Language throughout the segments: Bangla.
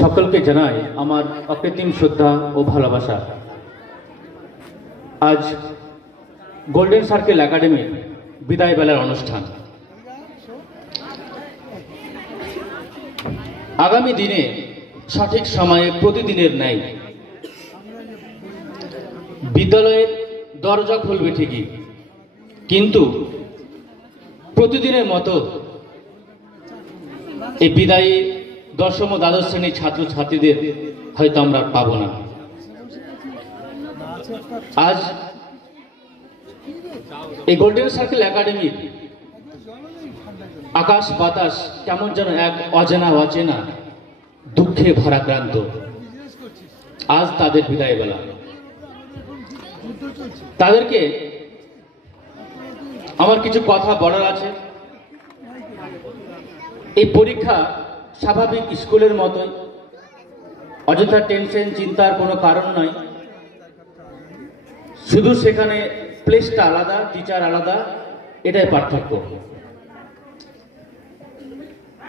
সকলকে জানাই আমার অকৃত্রিম শ্রদ্ধা ও ভালোবাসা। আজ গোল্ডেন সার্কেল একাডেমির বিদায় বেলার অনুষ্ঠান। আগামী দিনে সঠিক সময়ে প্রতিদিনের ন্যায় বিদ্যালয়ের দরজা খুলবে ঠিকই, কিন্তু প্রতিদিনের মতো এই বিদায়ী দশম ও দ্বাদশ শ্রেণীর ছাত্রছাত্রীদের হয়তো আমরা পাব না। আজ এই গোল্ডেন সার্কেল একাডেমির আকাশ বাতাস কেমন যেন এক অজানা অচেনা দুঃখে ভারাক্রান্ত। আজ তাদের বিদায় বেলা। তাদেরকে আমার কিছু কথা বলার আছে। এই পরীক্ষা স্বাভাবিক স্কুলের মতোই, অযথা টেনশন চিন্তার কোনো কারণ নয়। শুধু সেখানে প্লেসটা আলাদা, টিচার আলাদা, এটাই পার্থক্য।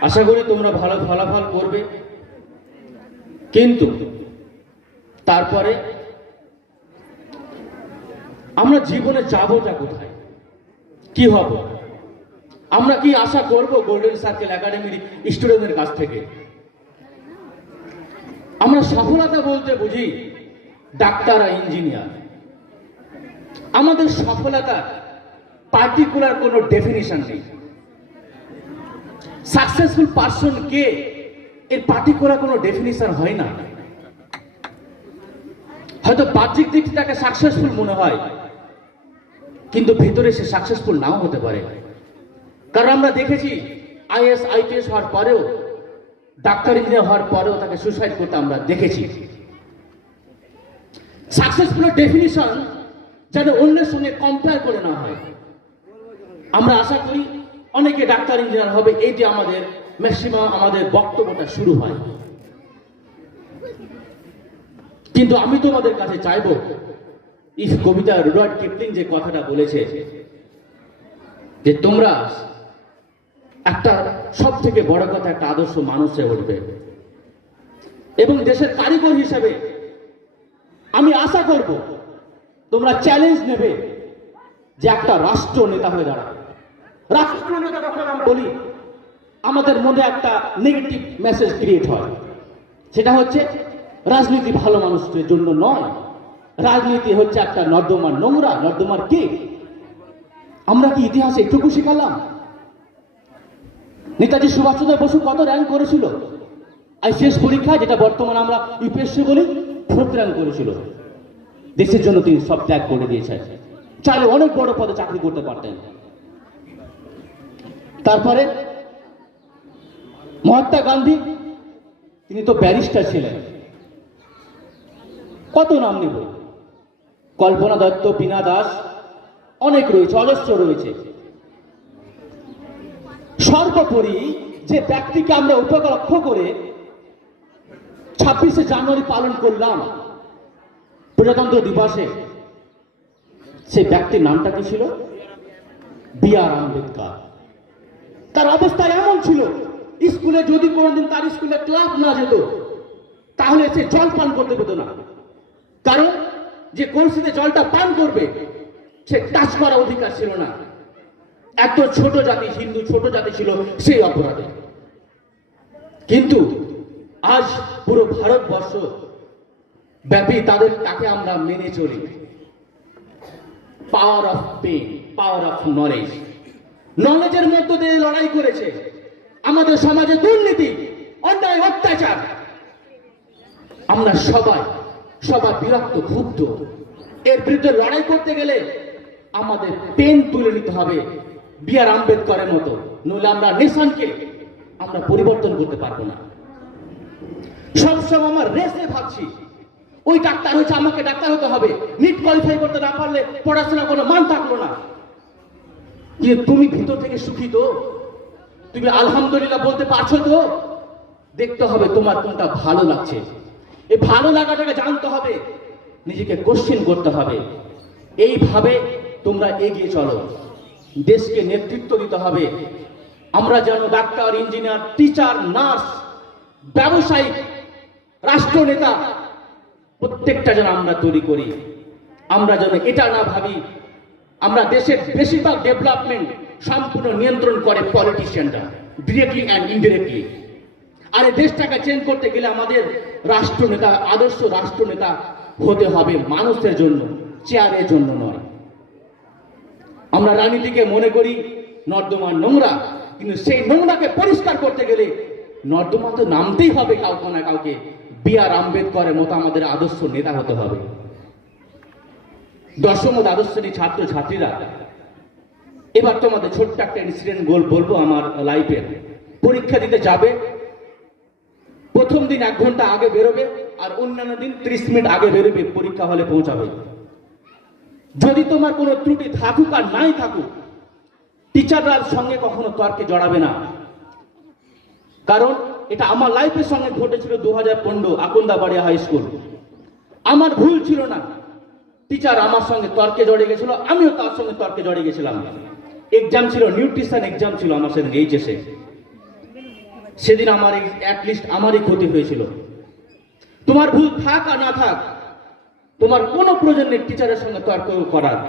আশা করি তোমরা ভালো ফলাফল করবে, কিন্তু তারপরে আমরা জীবনে যাবোটা কোথায়, কি হব, আমরা কি আশা করব গোল্ডেন সার্কেল একাডেমির স্টুডেন্টদের কাছ থেকে? আমরা সফলতা বলতে বুঝি ডাক্তার আর ইঞ্জিনিয়ার। আমাদের সফলতা পার্টিকুলার কোনো ডেফিনিশন নেই। সাকসেসফুল পারসন কে, এর পার্টিকুলার কোনো ডেফিনিশন হয় না। হয়তো বাহ্যিক দিক থেকে তাকে সাকসেসফুল মনে হয়, কিন্তু ভেতরে সে সাকসেসফুল নাও হতে পারে। কারণ আমরা দেখেছি আইএস আইপিএস হওয়ার পরেও, ডাক্তার ইঞ্জিনিয়ার হওয়ার পরেও তাকে সুসাইড করতে আমরা দেখেছি। সাকসেসফুলের ডেফিনিশন যেন অন্যের সঙ্গে কম্পেয়ার করে না হয়। আমরা আশা করি অনেকে ডাক্তার ইঞ্জিনিয়ার হবে, এই যে আমাদের ম্যাক্সিমাম আমাদের বক্তব্যটা শুরু হয়। কিন্তু আমি তোমাদের কাছে চাইব, এই কবিতা রুডার্ড কিপলিং যে কথাটা বলেছে, যে তোমরা একটা সব থেকে বড় কথা একটা আদর্শ মানুষ হয়ে উঠবে, এবং দেশের কারিগর হিসেবে আমি আশা করব তোমরা চ্যালেঞ্জ নেবে যে একটা রাষ্ট্র নেতা হয়ে দাঁড়াবে। রাষ্ট্র নেতা যখন আমি বলি, আমাদের মনে একটা নেগেটিভ মেসেজ ক্রিয়েট হয়। সেটা হচ্ছে রাজনীতি ভালো মানুষদের জন্য নয়, রাজনীতি হচ্ছে একটা নর্দমার নোংরা, নর্দমার কে। আমরা কি ইতিহাসে একটুকু শিখালাম? নেতাজি সুভাষচন্দ্র বসু কত র্যাঙ্ক করেছিল আইসিএস পরীক্ষায়, যেটা বর্তমানে আমরা ইউপিএসসি বলি, 4th র্যাঙ্ক করেছিল। দেশের জন্য তিনি সব ত্যাগ করে দিয়েছেন, চাইলে অনেক বড় পদে চাকরি করতে পারতেন। তারপরে মহাত্মা গান্ধী, তিনি তো ব্যারিস্টার ছিলেন। কত নাম নেব, কল্পনা দত্ত, বীণা দাস, অনেক রয়েছে, অজস্র রয়েছে। সর্বোপরি যে ব্যক্তিকে আমরা উপলক্ষ করে 26শে জানুয়ারি পালন করলাম প্রজাতন্ত্র দিবসে, সেই ব্যক্তির নামটা কি ছিল? বি.আর. আম্বেদকর। তার অবস্থা এমন ছিল, স্কুলে যদি কোনোদিন তার স্কুলে ক্লাব না যেত, তাহলে সে জল পান করতে পেত না। কারণ যে কলসিতে জলটা পান করবে, সে টাচ করার অধিকার ছিল না। এত ছোট জাতি, হিন্দু ছোট জাতি ছিল সেই অপরাধে। কিন্তু আজ পুরো ভারতবর্ষ ব্যাপী তাকে আমরা মেনে চলি। Power of pen, power of knowledge, নলেজের মধ্য দিয়ে লড়াই করেছে। আমাদের সমাজে দুর্নীতি, অন্যায়, অত্যাচার, আমরা সবাই বিরক্ত, ক্ষুব্ধ। এর বিরুদ্ধে লড়াই করতে গেলে আমাদের পেন তুলে নিতে হবে বি.আর. আম্বেদকরের মতো, নইলে আমরা নেশনকে আমরা পরিবর্তন করতে পারবো না। সবসময় আমার রেসে ভাবছি, ওই ডাক্তার হয়েছে, আমাকে ডাক্তার হতে হবে, নিট কোয়ালিফাই করতে না পারলে পড়াশোনা কোনো মান থাকলো না। কিন্তু তুমি ভিতর থেকে সুখী তো? তুমি আলহামদুলিল্লাহ বলতে পারছো তো? দেখতে হবে তোমার কোনটা ভালো লাগছে। এই ভালো লাগাটাকে জানতে হবে, নিজেকে কোশ্চেন করতে হবে। এইভাবে তোমরা এগিয়ে চলো, দেশকে নেতৃত্ব দিতে হবে। আমরা যেন ডাক্তার, ইঞ্জিনিয়ার, টিচার, নার্স ব্যবসায়িক, রাষ্ট্রনেতা প্রত্যেকটা যেন আমরা তৈরি করি। আমরা যেন এটা না ভাবি আমরা দেশের বেশিরভাগ ডেভেলপমেন্ট সম্পূর্ণ নিয়ন্ত্রণ করে পলিটিশিয়ানরা, ডিরেক্টলি অ্যান্ড ইনডিরেক্টলি। আর এই দেশটাকে চেঞ্জ করতে গেলে আমাদের রাষ্ট্রনেতা, আদর্শ রাষ্ট্রনেতা হতে হবে মানুষের জন্য, চেয়ারের জন্য নয়। আমরা রাজনীতিকে মনে করি নর্দমা নোংরা, কিন্তু সেই নোংরাকে পরিষ্কার করতে গেলে নর্দমা তো নামতেই হবে কাউকে না কাউকে। বি.আর. আম্বেদকরের মতো আমাদের আদর্শ নেতা হতে হবে। দশম ও দ্বাদশ শ্রেণীর ছাত্র ছাত্রীরা, এবার তোমাদের ছোট্ট একটা ইনসিডেন্ট বলবো আমার লাইফের। পরীক্ষা দিতে যাবে, প্রথম দিন 1 ঘন্টা আগে বেরোবে, আর অন্যান্য দিন 30 মিনিট আগে বেরোবে, পরীক্ষা হলে পৌঁছাবে। যদি তোমার কোনো ত্রুটি থাকুক আর নাই থাকুক, টিচাররা সঙ্গে কখনো তর্কে জড়াবে না। কারণ এটা আমার লাইফের সঙ্গে ঘটেছিল 2015 আকন্দাবাড়িয়া হাই স্কুল। আমার ভুল ছিল না, টিচার আমার সঙ্গে তর্কে জড়ে গেছিল, আমিও তার সঙ্গে তর্কে জড়ে গেছিলাম। এক্সাম ছিল, নিউট্রিশন এক্সাম ছিল আমার সঙ্গে এইচএসে। সেদিন আমার অ্যাটলিস্ট আমারই ক্ষতি হয়েছিল। তোমার ভুল থাক আর না থাক, তোমার কোনো প্রয়োজন নেই টিচারের সঙ্গে তর্ক করার।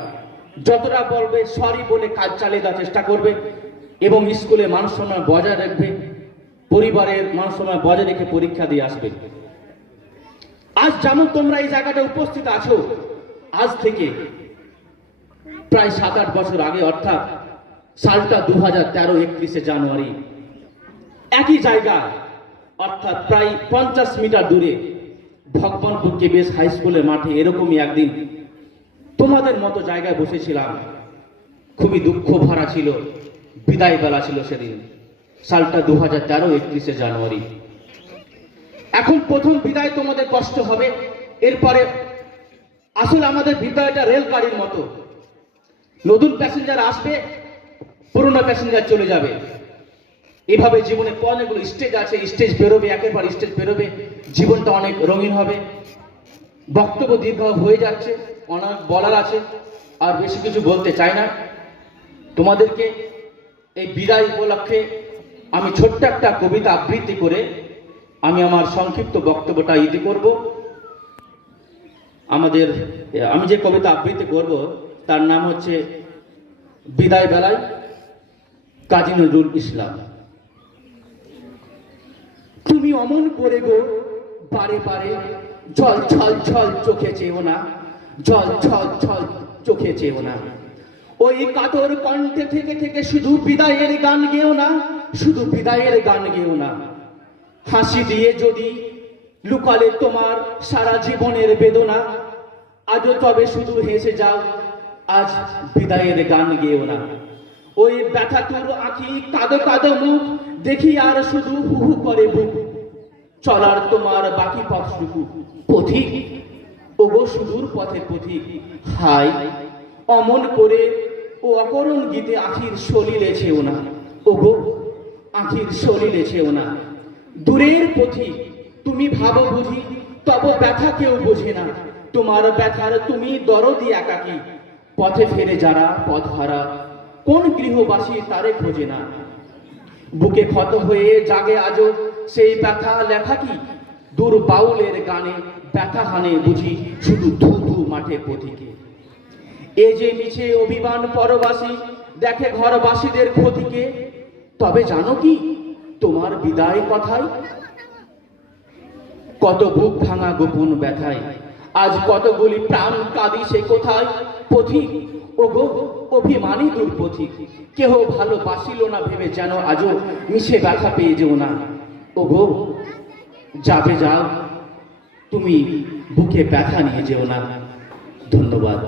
যতটা বলবে সরি বলে কাজ চালিয়ে দেওয়ার চেষ্টা করবে, এবং স্কুলে মান সম্মান বজায় রাখবে, পরিবারের মান সম্মান বজায় রেখে পরীক্ষা দিয়ে আসবে। আজ যেমন তোমরা এই জায়গাটা উপস্থিত আছো, আজ থেকে প্রায় 7-8 বছর আগে, অর্থাৎ সালটা 2013 31শে জানুয়ারি, একই জায়গা অর্থাৎ প্রায় 50 মিটার দূরে ভগবানপুর কেবিএস হাই স্কুলের মাঠে এরকমই একদিন তোমাদের মতো জায়গায় বসেছিলাম। খুবই দুঃখ ভরা ছিল, বিদায় বেলা ছিল সেদিন, সালটা 2013 31শে জানুয়ারি। এখন প্রথম বিদায় তোমাদের কষ্ট হবে, এরপরে আসলে আমাদের বিদায়টা রেলগাড়ির মতো। নতুন প্যাসেঞ্জার আসবে, পুরনো প্যাসেঞ্জার চলে যাবে। এভাবে জীবনে অনেকগুলো স্টেজ আছে, স্টেজ বেরোবে, একের পর স্টেজ বেরোবে, জীবনটা অনেক রঙিন হবে। বক্তব্য দীর্ঘ হয়ে যাচ্ছে, অনেক বলার আছে, আর বেশি কিছু বলতে চাই না। তোমাদেরকে এই বিদায় উপলক্ষে আমি ছোট্ট একটা কবিতা আবৃত্তি করে আমি আমার সংক্ষিপ্ত বক্তব্যটা ইতি করব। আমি যে কবিতা আবৃত্তি করব তার নাম হচ্ছে বিদায় বেলায়, কাজী নজরুল ইসলাম। তুমি অমন করে গো বারে বারে, জল ছল ছল চোখে চেও না, জল ছল ছল চোখে চেও না। ওই কাতর কণ্ঠে থেকে থেকে শুধু বিদায়ের গান গেও না, শুধু বিদায়ের গান গেও না। হাসি দিয়ে যদি লুকালে তোমার সারা জীবনের বেদনা, আজও তবে শুধু হেসে যাও, আজ বিদায়ের গান গেও না। ওই ব্যথাতুর আঁখি, কাঁদো কাঁদো মুখ দেখি আর শুধু হু হু করে বুক, চলার তোমার বাকি পথটুকু পথিক, ওগো সুদূর পথে পথিক। হাই অমন করে ও অকরণ গীতে আখির সলিলে ছেও না, ওগো আখির সলিলে ছেও না। দূরের পথিক তুমি ভাবো বুঝি, তব ব্যথা কেউ বোঝে না। তোমার ব্যথার তুমি দরদি একাকী, পথে ফেরে যারা পথহারা, কোন গৃহবাসী তারে খোঁজে না। বুকে ক্ষত হয়ে জাগে আজও সেই ব্যথা লেখা কি, দূর বাউলের গানে ব্যথা হানে বুঝি শুধু ধু ধু মাঠে পথিকে। এ যে মিছে অভিমান পরবাসী, দেখে ঘরবাসীদের ক্ষতিকে, তবে জানো কি তোমার বিদায় কথায়, কত বুক ভাঙা গোপন ব্যথায়, আজ কতগুলি প্রাণ কাঁদি সে কোথায়। পথিক ওগো অভিমানী দূর পথিক, কেহ ভালোবাসিল না ভেবে যেন আজও মিশে ব্যথা পেয়ে যেও না। ওগো যাবে যাও, তুমি বুকে ব্যথা নিয়ে যেও না। ধন্যবাদ।